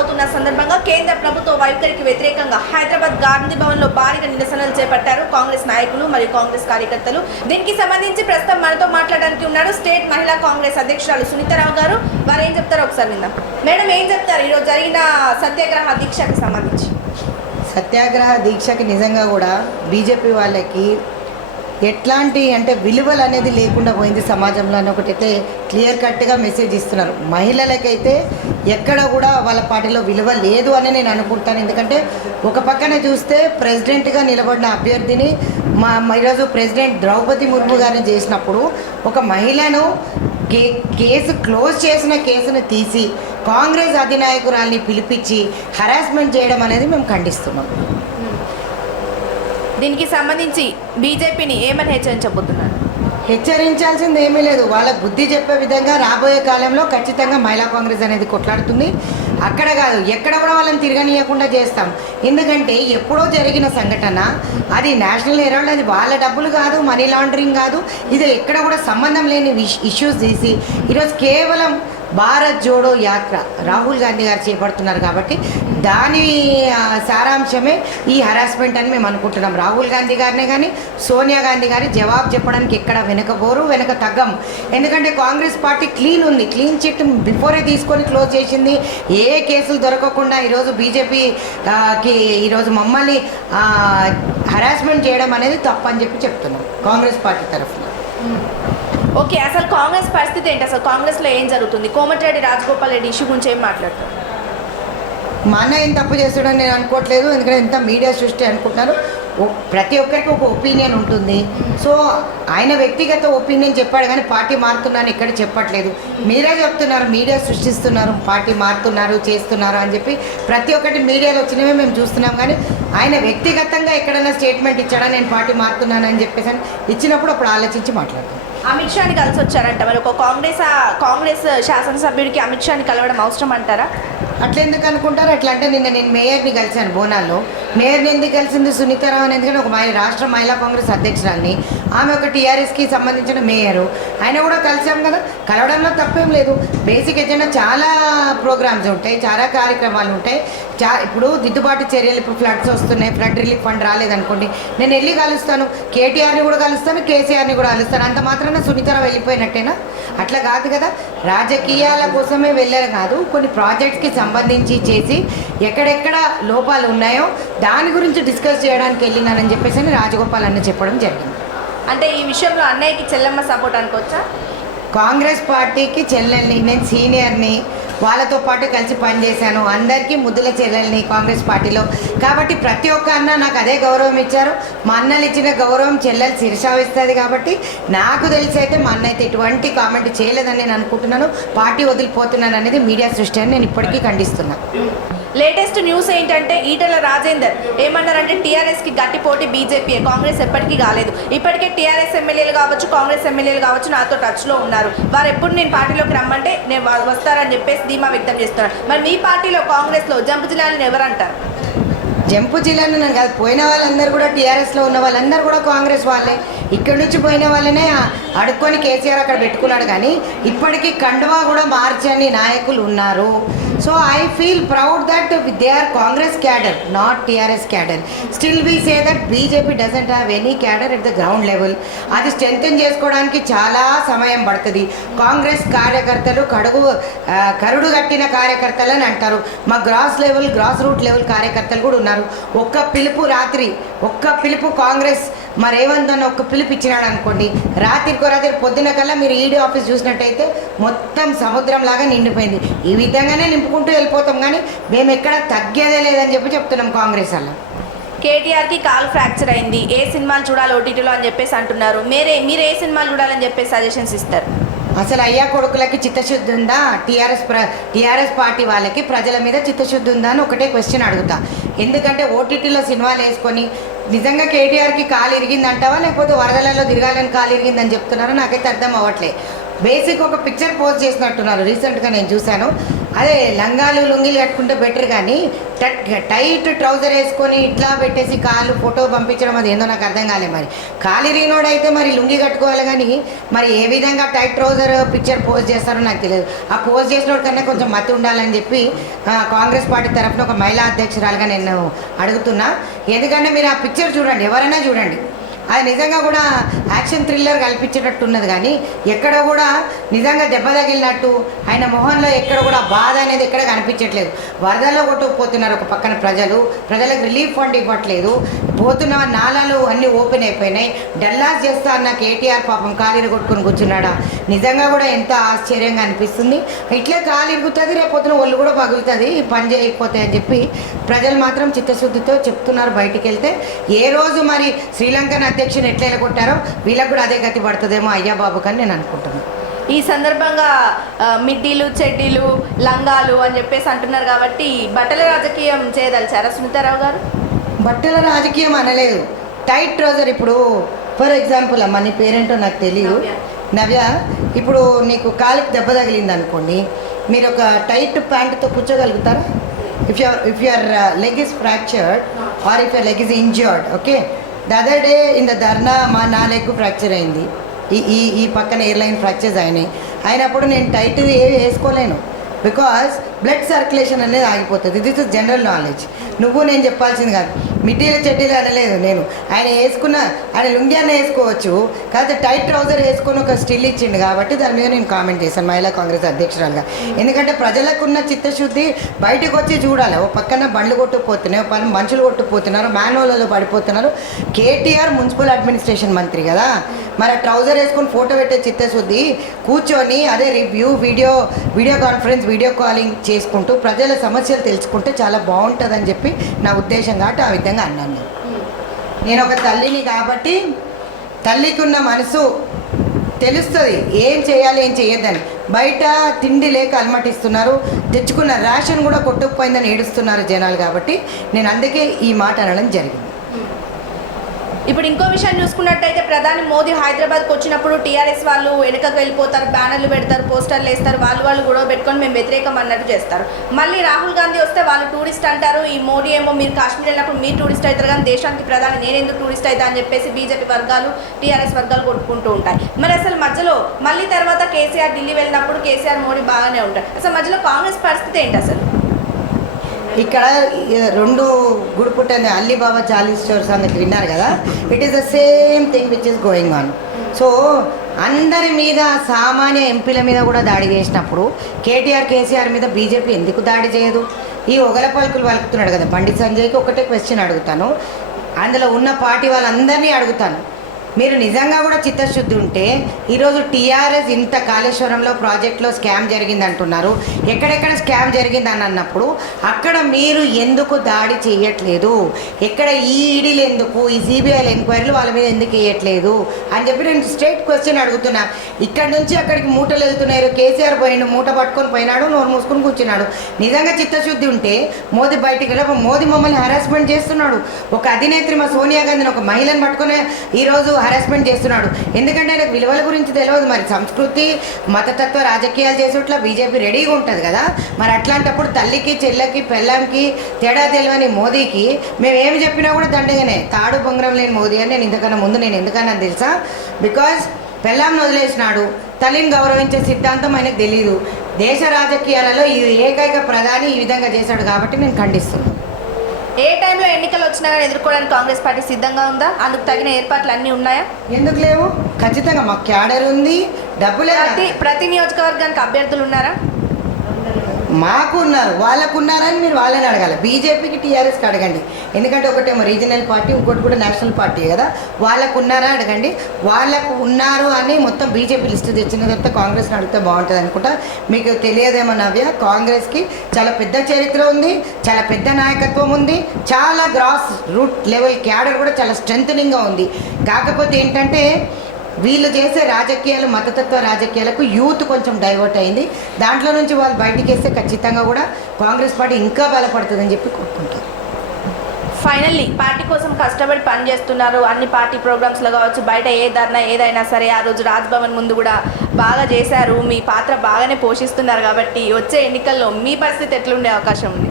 ప్రారంభమవుతున్న సందర్భంగా కేంద్ర ప్రభుత్వ వైఖరికి వ్యతిరేకంగా హైదరాబాద్ గాంధీ భవన్ లో భారీగా నిరసనలు చేపట్టారు కాంగ్రెస్ నాయకులు మరియు కాంగ్రెస్ కార్యకర్తలు. దీనికి సంబంధించి ప్రస్తుతం మనతో మాట్లాడడానికి ఉన్నాడు స్టేట్ మహిళా కాంగ్రెస్ అధ్యక్షురాలు సునీతారావు గారు. వారు ఏం చెప్తారో ఒకసారి విందాం. మేడం, ఏం చెప్తారు ఈరోజు జరిగిన సత్యాగ్రహ దీక్షకి సంబంధించి? సత్యాగ్రహ దీక్షకి నిజంగా కూడా బీజేపీ వాళ్ళకి ఎట్లాంటి అంటే విలువలు అనేది లేకుండా పోయింది సమాజంలో అని ఒకటైతే క్లియర్ కట్గా మెసేజ్ ఇస్తున్నారు. మహిళలకైతే ఎక్కడ కూడా వాళ్ళ పార్టీలో విలువ లేదు అని నేను అనుకుంటాను. ఎందుకంటే ఒక పక్కన చూస్తే ప్రెసిడెంట్గా నిలబడిన అభ్యర్థిని ఈరోజు ప్రెసిడెంట్ ద్రౌపది ముర్ము గారిని చేసినప్పుడు ఒక మహిళను కేసు క్లోజ్ చేసిన కేసును తీసి కాంగ్రెస్ అధినాయకురాల్ని పిలిపించి హరాస్మెంట్ చేయడం అనేది మేము ఖండిస్తున్నాం. దీనికి సంబంధించి బీజేపీని ఏమని హెచ్చరించబోతున్నారు? హెచ్చరించాల్సింది ఏమీ లేదు. వాళ్ళకు బుద్ధి చెప్పే విధంగా రాబోయే కాలంలో ఖచ్చితంగా మహిళా కాంగ్రెస్ అనేది కొట్లాడుతుంది. అక్కడ కాదు, ఎక్కడ కూడా వాళ్ళని తిరగనీయకుండా చేస్తాం. ఎందుకంటే ఎప్పుడో జరిగిన సంఘటన, అది నేషనల్ హెరాల్డ్, అది వాళ్ళ డబ్బులు కాదు, మనీ లాండరింగ్ కాదు, ఇది ఎక్కడ కూడా సంబంధం లేని ఇష్యూస్ తీసి ఈరోజు కేవలం భారత్ జోడో యాత్ర రాహుల్ గాంధీ గారు చేపడుతున్నారు కాబట్టి దాని సారాంశమే ఈ హరాస్మెంట్ అని మేము అనుకుంటున్నాం. రాహుల్ గాంధీ గారినే కానీ సోనియా గాంధీ గారి జవాబు చెప్పడానికి ఎక్కడ వెనకబోరు, వెనక తగ్గము. ఎందుకంటే కాంగ్రెస్ పార్టీ క్లీన్ ఉంది, క్లీన్ చిట్ బిఫోరే తీసుకొని క్లోజ్ చేసింది. ఏ కేసులు దొరకకుండా ఈరోజు బీజేపీకి ఈరోజు మమ్మల్ని హరాస్మెంట్ చేయడం అనేది తప్పని చెప్తున్నాం కాంగ్రెస్ పార్టీ తరఫున. ఓకే, అసలు కాంగ్రెస్ పరిస్థితి ఏంటి? అసలు కాంగ్రెస్లో ఏం జరుగుతుంది? కోమటిరెడ్డి రాజగోపాల్ రెడ్డి ఇష్యూ గురించి ఏం మాట్లాడతారు? మా అన్న ఏం తప్పు చేస్తాడని నేను అనుకోవట్లేదు. ఎందుకంటే ఎంత మీడియా సృష్టి అనుకుంటున్నారు. ప్రతి ఒక్కరికి ఒక ఒపీనియన్ ఉంటుంది. సో ఆయన వ్యక్తిగత ఒపీనియన్ చెప్పాడు కానీ పార్టీ మారుతున్నాను ఇక్కడ చెప్పట్లేదు. మీరే చెప్తున్నారు, మీడియా సృష్టిస్తున్నారు, పార్టీ మారుతున్నారు, చేస్తున్నారు అని చెప్పి ప్రతి ఒక్కటి మీడియాలో వచ్చినవే మేము చూస్తున్నాం. కానీ ఆయన వ్యక్తిగతంగా ఎక్కడైనా స్టేట్మెంట్ ఇచ్చాడా నేను పార్టీ మారుతున్నానని చెప్పేసి ఇచ్చినప్పుడు అప్పుడు ఆలోచించి మాట్లాడతాం. అమిత్ షాని కలిసి వచ్చారంట, మరి ఒక కాంగ్రెస్ శాసనసభ్యుడికి అమిత్ షాని కలవడం అవసరం అంటారా? అట్లా ఎందుకు అనుకుంటారు? అట్లా అంటే నేను మేయర్ని కలిశాను బోనాల్లో. మేయర్ని ఎందుకు కలిసింది? సునీతారావు అని, ఎందుకంటే ఒక రాష్ట్ర మహిళా కాంగ్రెస్ అధ్యక్షురాలని, ఆమె ఒక టీఆర్ఎస్కి సంబంధించిన మేయరు. ఆయన కూడా కలిసాం కదా, కలవడంలో తప్పేం లేదు. బేసిక్ ఎజెండా చాలా ప్రోగ్రామ్స్ ఉంటాయి, చాలా కార్యక్రమాలు ఉంటాయి. ఇప్పుడు దిద్దుబాటు చర్యలు, ఇప్పుడు ఫ్లడ్స్ వస్తున్నాయి, ఫ్లడ్ రిలీఫ్ ఫండ్ రాలేదనుకోండి, నేను వెళ్ళి కలుస్తాను, కేటీఆర్ని కూడా కలుస్తాను, కేసీఆర్ని కూడా కలుస్తాను. అంత మాత్రాన సునీతారావు వెళ్ళిపోయినట్టేనా? అట్లా కాదు కదా. రాజకీయాల కోసమే వెళ్ళారు కాదు, కొన్ని ప్రాజెక్ట్స్కి సంబంధించి చేసి ఎక్కడెక్కడ లోపాలు ఉన్నాయో దాని గురించి డిస్కస్ చేయడానికి వెళ్ళినానని చెప్పేసి రాజగోపాల్ అన్న చెప్పడం జరిగింది. అంటే ఈ విషయంలో అన్నయ్యకి చెల్లెమ్మ సపోర్ట్ అనుకోవచ్చా? కాంగ్రెస్ పార్టీకి చెల్లెల్ని, నేను సీనియర్ని, వాళ్ళతో పాటు కలిసి పనిచేశాను, అందరికీ ముద్దుల చెల్లెల్ని కాంగ్రెస్ పార్టీలో. కాబట్టి ప్రతి ఒక్క అన్న నాకు అదే గౌరవం ఇచ్చారు. మా అన్నలు ఇచ్చిన గౌరవం చెల్లెలు శిరసావిస్తుంది. కాబట్టి నాకు తెలిసి అయితే మా అన్న అయితే ఎటువంటి కామెంట్ చేయలేదని నేను అనుకుంటున్నాను. పార్టీ వదిలిపోతున్నాను అనేది మీడియా సృష్టి అని నేను ఇప్పటికీ ఖండిస్తున్నాను. లేటెస్ట్ న్యూస్ ఏంటంటే ఈటెల రాజేందర్ ఏమన్నారంటే టీఆర్ఎస్కి గట్టి పోటీ బీజేపీ, కాంగ్రెస్ ఎప్పటికీ కాలేదు. ఇప్పటికే టీఆర్ఎస్ ఎమ్మెల్యేలు కావచ్చు, కాంగ్రెస్ ఎమ్మెల్యేలు కావచ్చు నాతో టచ్లో ఉన్నారు. వారు ఎప్పుడు నేను పార్టీలోకి రమ్మంటే నేను వస్తారని చెప్పేసి ధీమా వ్యక్తం చేస్తున్నారు. మరి మీ పార్టీలో కాంగ్రెస్లో జంపు జిల్లాని ఎవరంటారు? జంపు జిల్లాను నేను కాదు, పోయిన వాళ్ళందరూ కూడా టీఆర్ఎస్లో ఉన్న వాళ్ళందరూ కూడా కాంగ్రెస్ వాళ్ళే. ఇక్కడి నుంచి పోయిన వాళ్ళనే అడుక్కొని కేసీఆర్ అక్కడ పెట్టుకున్నాడు. కానీ ఇప్పటికీ కండువా కూడా మార్చని నాయకులు ఉన్నారు. So I feel proud that they are Congress cadre, not TRS cadre. Still we say that BJP doesn't have any cadre at the ground level. అది స్ట్రెంథెన్ చేసుకోవడానికి చాలా సమయం పడుతుంది. కాంగ్రెస్ కార్యకర్తలు కరుడు కట్టిన కార్యకర్తలు అని అంటారు. మా గ్రాస్ రూట్ లెవెల్ కార్యకర్తలు కూడా ఉన్నారు. ఒక్క పిలుపు కాంగ్రెస్ రేవంత్ అన్న ఒక్క పిలుపు ఇచ్చినాడు అనుకోండి, రాత్రి పొద్దున కల్లా మీరు ఈడీ ఆఫీస్ చూసినట్టయితే మొత్తం సముద్రం లాగా నిండిపోయింది. ఈ విధంగానే నింపుకుంటూ వెళ్ళిపోతాం. కానీ మేము ఎక్కడ తగ్గేదే లేదని చెప్తున్నాం కాంగ్రెస్ అలా. కేటీఆర్కి కాల్ ఫ్రాక్చర్ అయింది, ఏ సినిమాలు చూడాలి ఓటీటీలో అని చెప్పేసి అంటున్నారు. మీరు ఏ సినిమాలు చూడాలని చెప్పేసి సజెషన్స్ ఇస్తారు? అసలు అయ్యా కొడుకులకి చిత్తశుద్ధి ఉందా? టీఆర్ఎస్ పార్టీ వాళ్ళకి ప్రజల మీద చిత్తశుద్ధి ఉందా అని ఒకటే క్వశ్చన్ అడుగుతా. ఎందుకంటే ఓటీటీలో సినిమాలు వేసుకొని నిజంగా కేటీఆర్కి కాలు ఇరిగిందంటావా, లేకపోతే వరదలలో తిరగాలని కాలు ఇరిగిందని చెప్తున్నారో నాకైతే అర్థం అవ్వట్లే. బేసిక్ ఒక పిక్చర్ పోస్ట్ చేసినట్టున్నారు రీసెంట్గా నేను చూశాను. అదే లంగాలు లుంగిలు కట్టుకుంటే బెటర్ కానీ టైట్ ట్రౌజర్ వేసుకొని ఇట్లా పెట్టేసి కాళ్ళు ఫోటో పంపించడం అది ఏందో నాకు అర్థం కాలేదు. మరి కాలి రీనోడు అయితే మరి లుంగి కట్టుకోవాలి కానీ మరి ఏ విధంగా టైట్ ట్రౌజర్ పిక్చర్ పోస్ట్ చేస్తారో నాకు తెలియదు. ఆ పోస్ట్ చేసినోడి కన్నా కొంచెం మతి ఉండాలని చెప్పి కాంగ్రెస్ పార్టీ తరఫున ఒక మహిళా అధ్యక్షురాలుగా నేను అడుగుతున్నా. ఎందుకంటే మీరు ఆ పిక్చర్ చూడండి, ఎవరైనా చూడండి, అది నిజంగా కూడా యాక్షన్ థ్రిల్లర్ కల్పించేటట్టు ఉన్నది కానీ ఎక్కడ కూడా నిజంగా దెబ్బ తగిలినట్టు ఆయన మొహంలో ఎక్కడ కూడా బాధ అనేది ఎక్కడ కనిపించట్లేదు. వరదల్లో కొట్టుకుపోతున్నారు ఒక పక్కన ప్రజలకు రిలీఫ్ ఫండ్ ఇవ్వట్లేదు, పోతున్న నాలాలు అన్నీ ఓపెన్ అయిపోయినాయి. డల్లాస్ చేస్తా అన్న కేటీఆర్ పాపం కాలు కొట్టుకొని కూర్చున్నాడా, నిజంగా కూడా ఎంత ఆశ్చర్యంగా అనిపిస్తుంది. ఇట్లే కాలు ఇరుగుతుంది, రేపొద్దున ఒళ్ళు కూడా పగులుతుంది, పని చేయకపోతాయి అని చెప్పి ప్రజలు మాత్రం చిత్తశుద్ధితో చెప్తున్నారు. బయటికి వెళ్తే ఏ రోజు మరి శ్రీలంకన్ అధ్యక్షుని ఎట్లా కొట్టారో వీళ్ళకు కూడా అదే గతి పడుతుందేమో అయ్యా బాబు కానీ నేను అనుకుంటున్నాను. ఈ సందర్భంగా మిడ్డీలు చెడ్డీలు లంగాలు అని చెప్పేసి అంటున్నారు కాబట్టి బట్టల రాజకీయం చేయదలిచారా సునీతారావు గారు? బట్టల రాజకీయం అనలేదు, టైట్ ట్రౌజర్. ఇప్పుడు ఫర్ ఎగ్జాంపుల్ అమ్మ, నీ పేరేంటో నాకు తెలియదు, నవ్య. ఇప్పుడు నీకు కాలికి దెబ్బ తగిలింది అనుకోండి, మీరు ఒక టైట్ ప్యాంటుతో కూర్చోగలుగుతారా? If your leg is fractured or if your leg is injured, okay. The other day in the dharna నా లెగ్ ఫ్రాక్చర్ అయింది, ఈ పక్కన ఎయిర్లైన్ ఫ్రాక్చర్స్ అయినప్పుడు నేను టైట్ వేసుకోలేను, బికాస్ బ్లడ్ సర్క్యులేషన్ అనేది ఆగిపోతుంది. దిస్ ఇస్ జనరల్ నాలెడ్జ్, నువ్వు నేను చెప్పాల్సింది కాదు. మిడ్డీలు చెడ్డీలు అనలేదు నేను. ఆయన లుంగి అన్న వేసుకోవచ్చు, కాకపోతే టైట్ ట్రౌజర్ వేసుకొని ఒక స్టిల్ ఇచ్చిండు కాబట్టి దాని మీద నేను కామెంట్ చేశాను మహిళా కాంగ్రెస్ అధ్యక్షురాలుగా. ఎందుకంటే ప్రజలకున్న చిత్తశుద్ధి బయటకు వచ్చి చూడాలి. ఓ పక్కన బండ్లు కొట్టుకుపోతున్నాయి, ఓ పక్కన మనుషులు కొట్టుకుపోతున్నారు, మ్యాన్హోల్లలో పడిపోతున్నారు. కేటీఆర్ మున్సిపల్ అడ్మినిస్ట్రేషన్ మంత్రి కదా, మరి ట్రౌజర్ వేసుకొని ఫోటో పెట్టే చిత్తశుద్ధి కూర్చొని అదే review video conference video calling చేసుకుంటూ ప్రజల సమస్యలు తెలుసుకుంటే చాలా బాగుంటుందని చెప్పి నా ఉద్దేశం కాబట్టి ఆ విధంగా అన్నాను. నేను ఒక తల్లిని కాబట్టి తల్లికి ఉన్న మనసు తెలుస్తుంది ఏం చేయాలి ఏం చేయొద్దని. బయట తిండి లేక అలమటిస్తున్నారు, తెచ్చుకున్న రేషన్ కూడా కొట్టుకుపోయిందని ఏడుస్తున్నారు జనాలు. కాబట్టి నేను అందుకే ఈ మాట అనడం జరిగింది. ఇప్పుడు ఇంకో విషయం చూసుకున్నట్టయితే ప్రధాని మోదీ హైదరాబాద్కి వచ్చినప్పుడు టీఆర్ఎస్ వాళ్ళు వెనుకకు వెళ్ళిపోతారు, బ్యానర్లు పెడతారు, పోస్టర్లు వేస్తారు, వాళ్ళు గొడవ పెట్టుకొని మేము వ్యతిరేకం అన్నట్టు చేస్తారు. మళ్ళీ రాహుల్ గాంధీ వస్తే వాళ్ళు టూరిస్ట్ అంటారు, ఈ మోడీ ఏమో మీరు కాశ్మీర్ వెళ్ళినప్పుడు మీరు టూరిస్ట్ అవుతారు కానీ దేశానికి ప్రధాని నేను ఎందుకు టూరిస్ట్ అవుతా అని చెప్పేసి బీజేపీ వర్గాలు టీఆర్ఎస్ వర్గాలు కొట్టుకుంటూ ఉంటాయి. మరి అసలు మధ్యలో మళ్ళీ తర్వాత కేసీఆర్ ఢిల్లీ వెళ్ళినప్పుడు కేసీఆర్ మోడీ బాగానే ఉంటారు, అసలు మధ్యలో కాంగ్రెస్ పరిస్థితి ఏంటి? అసలు ఇక్కడ రెండు గుడి పుట్టిన అలీబాబా చాలీస్ స్టోర్ సంగతి విన్నారు కదా, it is the same thing which is going on. So అందరి మీద సామాన్య ఎంపీల మీద కూడా దాడి చేసినప్పుడు కేసీఆర్ మీద బీజేపీ ఎందుకు దాడి చేయదు? ఈ ఒగల పలుకులు పలుకుతున్నాడు కదా బండి సంజయ్కి ఒకటే క్వశ్చన్ అడుగుతాను, అందులో ఉన్న పార్టీ వాళ్ళందరినీ అడుగుతాను. మీరు నిజంగా కూడా చిత్తశుద్ధి ఉంటే ఈరోజు టీఆర్ఎస్ ఇంత కాళేశ్వరంలో ప్రాజెక్టులో స్కామ్ జరిగింది అంటున్నారు, ఎక్కడెక్కడ స్కామ్ జరిగిందని అన్నప్పుడు అక్కడ మీరు ఎందుకు దాడి చేయట్లేదు? ఎక్కడ ఈ ఈడీలు ఎందుకు, ఈ సిబిఐలు ఎంక్వైరీలు వాళ్ళ మీద ఎందుకు వేయట్లేదు అని చెప్పి నేను స్ట్రైట్ క్వశ్చన్ అడుగుతున్నా. ఇక్కడ నుంచి అక్కడికి మూటలు వెళ్తున్నారు, కేసీఆర్ పోయిండు, మూట పట్టుకొని పోయినాడు, నోరు మూసుకొని కూర్చున్నాడు. నిజంగా చిత్తశుద్ధి ఉంటే మోదీ బయటికి వెళ్ళి మోదీ మమ్మల్ని హరాస్మెంట్ చేస్తున్నాడు. ఒక అధినేత్రి మా సోనియా గాంధీని ఒక మహిళను పట్టుకుని ఈరోజు హరాస్మెంట్ చేస్తున్నాడు. ఎందుకంటే ఆయనకు విలువల గురించి తెలియదు. మరి సంస్కృతి మతతత్వ రాజకీయాలు చేసేట్లా బీజేపీ రెడీగా ఉంటుంది కదా. మరి అట్లాంటప్పుడు తల్లికి చెల్లెకి పెళ్ళాంకి తేడా తెలియని మోదీకి మేము ఏమి చెప్పినా కూడా దండగానే, తాడు బొంగరం లేని మోదీ అని నేను ఇంతకన్నా ముందు నేను ఎందుకన్నా తెలుసా, బికాజ్ పెళ్ళాంని వదిలేసినాడు, తల్లిని గౌరవించే సిద్ధాంతం ఆయనకు తెలీదు. దేశ రాజకీయాలలో ఈ ఏకైక ప్రధాని ఈ విధంగా చేశాడు కాబట్టి నేను ఖండిస్తున్నాను. ఏ టైంలో ఎన్నికలు వచ్చినా కానీ ఎదుర్కోవడానికి కాంగ్రెస్ పార్టీ సిద్ధంగా ఉందా? అందుకు తగిన ఏర్పాట్లు అన్నీ ఉన్నాయా? ఎందుకు లేవు? ఖచ్చితంగా మా క్యాడర్ ఉంది, డబ్బులే. ప్రతి నియోజకవర్గానికి అభ్యర్థులు ఉన్నారా? మాకు ఉన్నారు, వాళ్ళకు ఉన్నారని మీరు వాళ్ళని అడగాలి. బీజేపీకి టీఆర్ఎస్కి అడగండి, ఎందుకంటే ఒకటేమో రీజనల్ పార్టీ, ఇంకోటి కూడా నేషనల్ పార్టీ కదా. వాళ్ళకు ఉన్నారా అడగండి. వాళ్ళకు ఉన్నారు అని మొత్తం బీజేపీ లిస్టు తెచ్చిన తర్వాత కాంగ్రెస్ని అడిగితే బాగుంటుంది అనుకుంటా. మీకు తెలియదేమో నవ్య, కాంగ్రెస్కి చాలా పెద్ద చరిత్ర ఉంది, చాలా పెద్ద నాయకత్వం ఉంది, చాలా గ్రాస్ రూట్ లెవెల్ క్యాడర్ కూడా చాలా స్ట్రెంథనింగ్గా ఉంది. కాకపోతే ఏంటంటే వీళ్ళు చేసే రాజకీయాలు మతతత్వ రాజకీయాలకు యూత్ కొంచెం డైవర్ట్ అయింది. దాంట్లో నుంచి వాళ్ళు బయటికి వేస్తే ఖచ్చితంగా కూడా కాంగ్రెస్ పార్టీ ఇంకా బలపడుతుందని చెప్పి కోరుకుంటారు. ఫైనల్లీ పార్టీ కోసం కష్టపడి పని చేస్తున్నారు. అన్ని పార్టీ ప్రోగ్రామ్స్లో కావచ్చు, బయట ఏ ధర్నా ఏదైనా సరే ఆ రోజు రాజ్భవన్ ముందు కూడా బాగా చేశారు. మీ పాత్ర బాగానే పోషిస్తున్నారు కాబట్టి వచ్చే ఎన్నికల్లో మీ పరిస్థితి ఎట్లుండే అవకాశం ఉంది?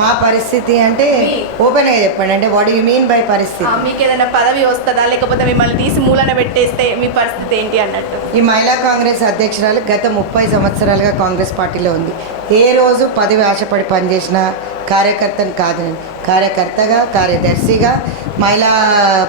మా పరిస్థితి అంటే ఓపెన్గా చెప్పండి, అంటే వాట్ యు మీన్ బై పరిస్థితి? మీకు ఏదైనా పదవి వస్తుందా, లేకపోతే మిమ్మల్ని తీసి మూలన పెట్టేస్తే మీ పరిస్థితి ఏంటి అన్నట్టు? ఈ మహిళా కాంగ్రెస్ అధ్యక్షురాలు గత 30 సంవత్సరాలుగా కాంగ్రెస్ పార్టీలో ఉంది. ఏ రోజు పదవి ఆశపడి పనిచేసిన కార్యకర్తను కాదు నేను. కార్యకర్తగా, కార్యదర్శిగా, మహిళా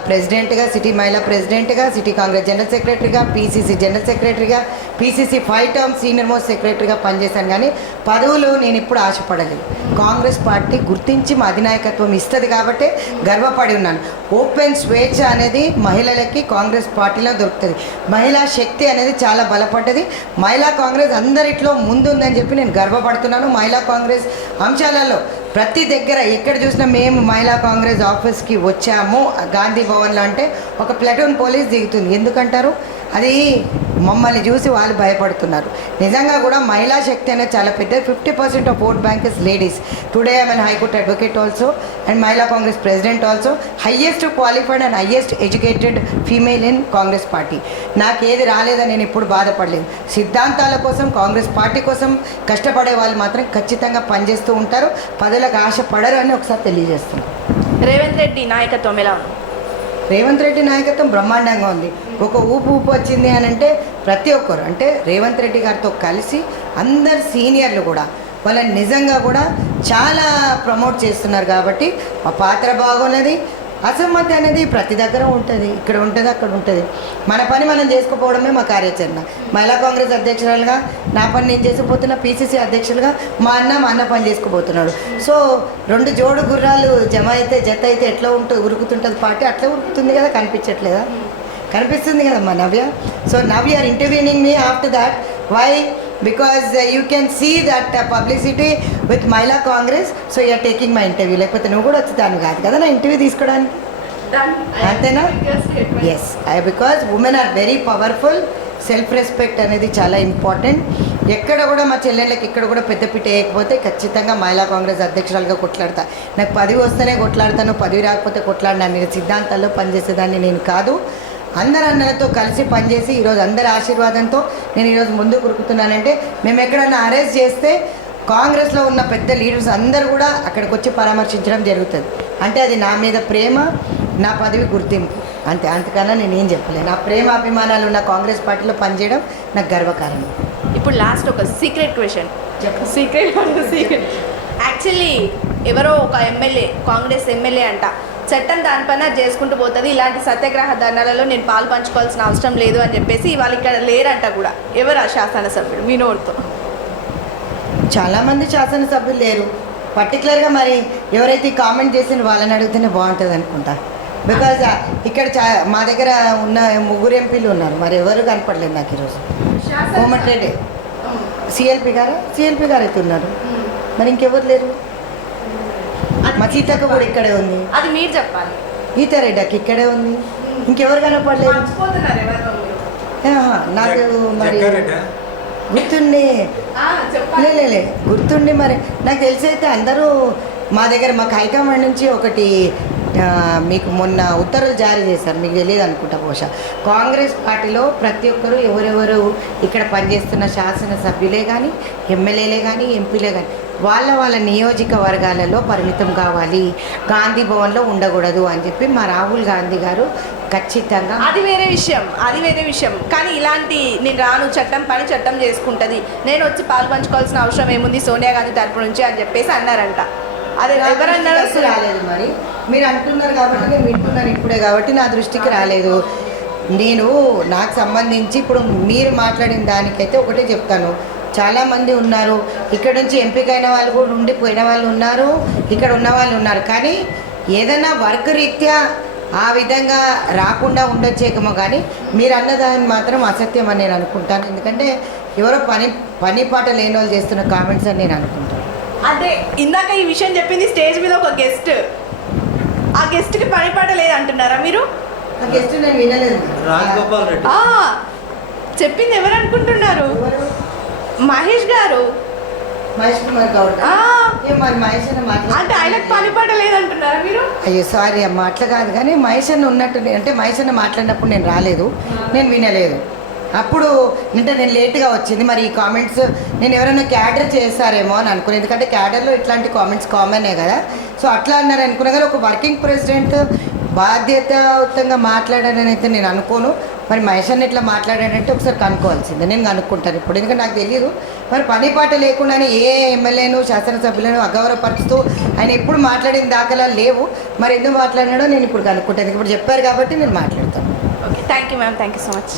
ప్రెసిడెంట్గా, సిటీ మహిళా ప్రెసిడెంట్గా, సిటీ కాంగ్రెస్ జనరల్ సెక్రటరీగా, పీసీసీ జనరల్ సెక్రటరీగా, పీసీసీ 5 టర్మ్స్ సీనియర్ మోస్ట్ సెక్రటరీగా పనిచేశాను. కానీ పదవులు నేను ఎప్పుడు ఆశపడలేదు. కాంగ్రెస్ పార్టీ గుర్తించి మా అధినాయకత్వం ఇస్తుంది కాబట్టి గర్వపడి ఉన్నాను. ఓపెన్ స్వేచ్ఛ అనేది మహిళలకి కాంగ్రెస్ పార్టీలో దొరుకుతుంది. మహిళా శక్తి అనేది చాలా బలపడ్డది. మహిళా కాంగ్రెస్ అందరిట్లో ముందుందని చెప్పి నేను గర్వపడుతున్నాను. మహిళా కాంగ్రెస్ అంశాలలో ప్రతి దగ్గర ఎక్కడ చూసినా మేము మహిళా కాంగ్రెస్ ఆఫీస్కి వచ్చాము గాంధీ భవన్లో అంటే ఒక ప్లాటూన్ పోలీస్ దిగుతుంది. ఎందుకంటారు? అది మమ్మల్ని చూసి వాళ్ళు భయపడుతున్నారు. నిజంగా కూడా మహిళా శక్తి అనేది చాలా పెద్ద. 50% of vote bank is ladies. Today I mean high court advocate also and Mahila Congress president also, highest qualified and highest educated female in Congress party. నాకు ఏది రాలేదని నేను ఎప్పుడు బాధపడలేదు. సిద్ధాంతాల కోసం, కాంగ్రెస్ పార్టీ కోసం కష్టపడే వాళ్ళు మాత్రం ఖచ్చితంగా పనిచేస్తూ ఉంటారు. పదవులకు ఆశపడరు అని ఒకసారి తెలియజేస్తున్నాను. రేవంత్ రెడ్డి నాయకత్వం ఎలా ఉంది? రేవంత్ రెడ్డి నాయకత్వం బ్రహ్మాండంగా ఉంది. ఒక ఊపు వచ్చింది అని అంటే ప్రతి ఒక్కరు అంటే రేవంత్ రెడ్డి గారితో కలిసి అందరు సీనియర్లు కూడా వాళ్ళని నిజంగా కూడా చాలా ప్రమోట్ చేస్తున్నారు. కాబట్టి మా పాత్ర బాగున్నది. అసమ్మతి అనేది ప్రతి దగ్గర ఉంటుంది, ఇక్కడ ఉంటుంది, అక్కడ ఉంటుంది. మన పని మనం చేసుకోపోవడమే మా కార్యాచరణ. మహిళా కాంగ్రెస్ అధ్యక్షురాలుగా నా పని నేను చేసుకుపోతున్నా, పీసీసీ అధ్యక్షులుగా మా అన్న పని చేసుకుపోతున్నాడు. సో 2 జోడు గుర్రాలు జత అయితే ఎట్లా ఉరుకుతుంటుంది పార్టీ, అట్లా ఉరుకుతుంది కదా. కనిపించట్లేదా? కనిపిస్తుంది కదమ్మా Navya. So now you are interviewing me after that. Why? Because you can see that publicity with Mahila Congress. So you're taking my interview. లేకపోతే నువ్వు కూడా వచ్చేదాన్ని కాదు కదా నా ఇంటర్వ్యూ తీసుకోవడానికి. అంతేనా? Yes, because women are very powerful. Self respect అనేది చాలా ఇంపార్టెంట్. ఎక్కడ కూడా మా చెల్లెళ్ళకి ఇక్కడ కూడా పెద్దపీట వేయకపోతే ఖచ్చితంగా మహిళా కాంగ్రెస్ అధ్యక్షురాలుగా కొట్లాడతా. నాకు పదవి వస్తేనే కొట్లాడతాను, పదవి రాకపోతే కొట్లాడినా. నేను సిద్ధాంతాల్లో పనిచేసేదాన్ని నేను కాదు. అందరు అన్నలతో కలిసి పనిచేసి ఈరోజు అందరి ఆశీర్వాదంతో నేను ఈరోజు ముందుకు ఉరుకుతున్నానంటే, మేము ఎక్కడన్నా అరెస్ట్ చేస్తే కాంగ్రెస్లో ఉన్న పెద్ద లీడర్స్ అందరూ కూడా అక్కడికి వచ్చి పరామర్శించడం జరుగుతుంది. అంటే అది నా మీద ప్రేమ, నా పదవి గుర్తింపు అంతే. అంతకన్నా నేనేం చెప్పలేను. నా ప్రేమ అభిమానాలు ఉన్న కాంగ్రెస్ పార్టీలో పనిచేయడం నాకు గర్వకారణం. ఇప్పుడు లాస్ట్ ఒక సీక్రెట్ క్వశ్చన్. సీక్రెట్ యాక్చువల్లీ ఎవరో ఒక ఎమ్మెల్యే, కాంగ్రెస్ ఎమ్మెల్యే అంట, చట్టం దానిపైన చేసుకుంటూ పోతుంది, ఇలాంటి సత్యాగ్రహ ధర్నాలలో నేను పాలు పంచుకోవాల్సిన అవసరం లేదు అని చెప్పేసి ఇవాళ ఇక్కడ లేరంట కూడా. ఎవరు ఆ శాసనసభ్యుడు మీ నోటితో? చాలామంది శాసనసభ్యులు లేరు. పర్టికులర్గా మరి ఎవరైతే కామెంట్ చేసిన వాళ్ళని అడిగితేనే బాగుంటుంది అనుకుంటా. బికాజ్ ఇక్కడ మా దగ్గర ఉన్న 3 ఎంపీలు ఉన్నారు, మరి ఎవరు కనపడలేదు నాకు ఈరోజు. కోమటిరెడ్డి సిఎల్పి గారు అయితే ఉన్నారు, మరి ఇంకెవరు లేరు. మా సీతక్క కూడా ఇక్కడే ఉంది. అది మీరు చెప్పాలి. ఈతారెడ్డికి ఇక్కడే ఉంది, ఇంకెవరు కనపడలేదు. నాకు మరి గుర్తుండి లే గుర్తుండి మరి నాకు తెలిసి అయితే అందరూ మా దగ్గర మాకు హైకమాండ్ నుంచి ఒకటి మీకు మొన్న ఉత్తర్వులు జారీ చేశారు, మీకు తెలియదు అనుకుంటా బహుశా. కాంగ్రెస్ పార్టీలో ప్రతి ఒక్కరు ఎవరెవరు ఇక్కడ పనిచేస్తున్న శాసనసభ్యులే కానీ, ఎమ్మెల్యేలే కానీ, ఎంపీలే కానీ వాళ్ళ నియోజకవర్గాలలో పరిమితం కావాలి, గాంధీ భవన్లో ఉండకూడదు అని చెప్పి మా రాహుల్ గాంధీ గారు ఖచ్చితంగా. అది వేరే విషయం. కానీ ఇలాంటి నేను రాను, చట్టం చేసుకుంటుంది, నేను వచ్చి పాలు పంచుకోవాల్సిన అవసరం ఏముంది సోనియా గాంధీ తరపు నుంచి అని చెప్పేసి అన్నారంట. అదే ఎవరన్నారు? రాలేదు. మరి మీరు అంటున్నారు కాబట్టి నేను వింటున్నాను ఇప్పుడే, కాబట్టి నా దృష్టికి రాలేదు. నాకు సంబంధించి ఇప్పుడు మీరు మాట్లాడిన దానికైతే ఒకటే చెప్తాను. చాలామంది ఉన్నారు ఇక్కడ నుంచి ఎంపికైన వాళ్ళు కూడా ఉండిపోయిన వాళ్ళు ఉన్నారు, ఇక్కడ ఉన్న వాళ్ళు ఉన్నారు. కానీ ఏదైనా వర్క్ రీత్యా ఆ విధంగా రాకుండా ఉండొచ్చేకేమో, కానీ మీరు అన్నదాన్ని మాత్రం అసత్యం అని నేను అనుకుంటాను. ఎందుకంటే ఎవరో పని పాట లేని వాళ్ళు చేస్తున్న కామెంట్స్ అని నేను అనుకుంటాను. అదే ఇందాక ఈ విషయం చెప్పింది స్టేజ్ మీద ఒక గెస్ట్, ఆ గెస్ట్కి పని పాట లేదు అంటున్నారా మీరు? ఆ గెస్ట్ నేను వినలేదు. చెప్పింది ఎవరు అనుకుంటున్నారు? మహేష్ గారు. మహేష్ కుమార్ గౌడ్ ఆ, ఏం మరి మహేష్ అన్న అంటే ఆయనకు పని పాట లేదంటున్నారా మీరు? అయ్యో సారీ అమ్మ అట్లా కాదు కానీ మహేష్ అన్న ఉన్నట్టు అంటే మహేష్ అన్న మాట్లాడినప్పుడు నేను రాలేదు, నేను వినలేదు. అప్పుడు అంటే నేను లేట్గా వచ్చింది. మరి ఈ కామెంట్స్ నేను ఎవరైనా క్యాడర్ చేస్తారేమో అని అనుకున్నాను, ఎందుకంటే క్యాడర్లో ఇట్లాంటి కామెంట్స్ కామనే కదా. సో అట్లా అన్నారు అనుకున్నా, కానీ ఒక వర్కింగ్ ప్రెసిడెంట్ బాధ్యతాయుతంగా మాట్లాడానని అయితే నేను అనుకోను. మరి మహేష్ అన్న ఇట్లా మాట్లాడాడంటే ఒకసారి కనుక్కోవాల్సిందే, నేను కనుక్కుంటాను ఇప్పుడు, ఎందుకంటే నాకు తెలియదు. మరి పని పాట లేకుండానే ఏ ఎమ్మెల్యేను శాసనసభ్యులను అగౌరవపరుస్తూ ఆయన ఎప్పుడు మాట్లాడిన దాఖలా లేవు. మరి ఎందుకు మాట్లాడినాడో నేను ఇప్పుడు కనుక్కుంటాను. ఇప్పుడు చెప్పారు కాబట్టి నేను మాట్లాడతాను. Okay, thank you ma'am, thank you so much.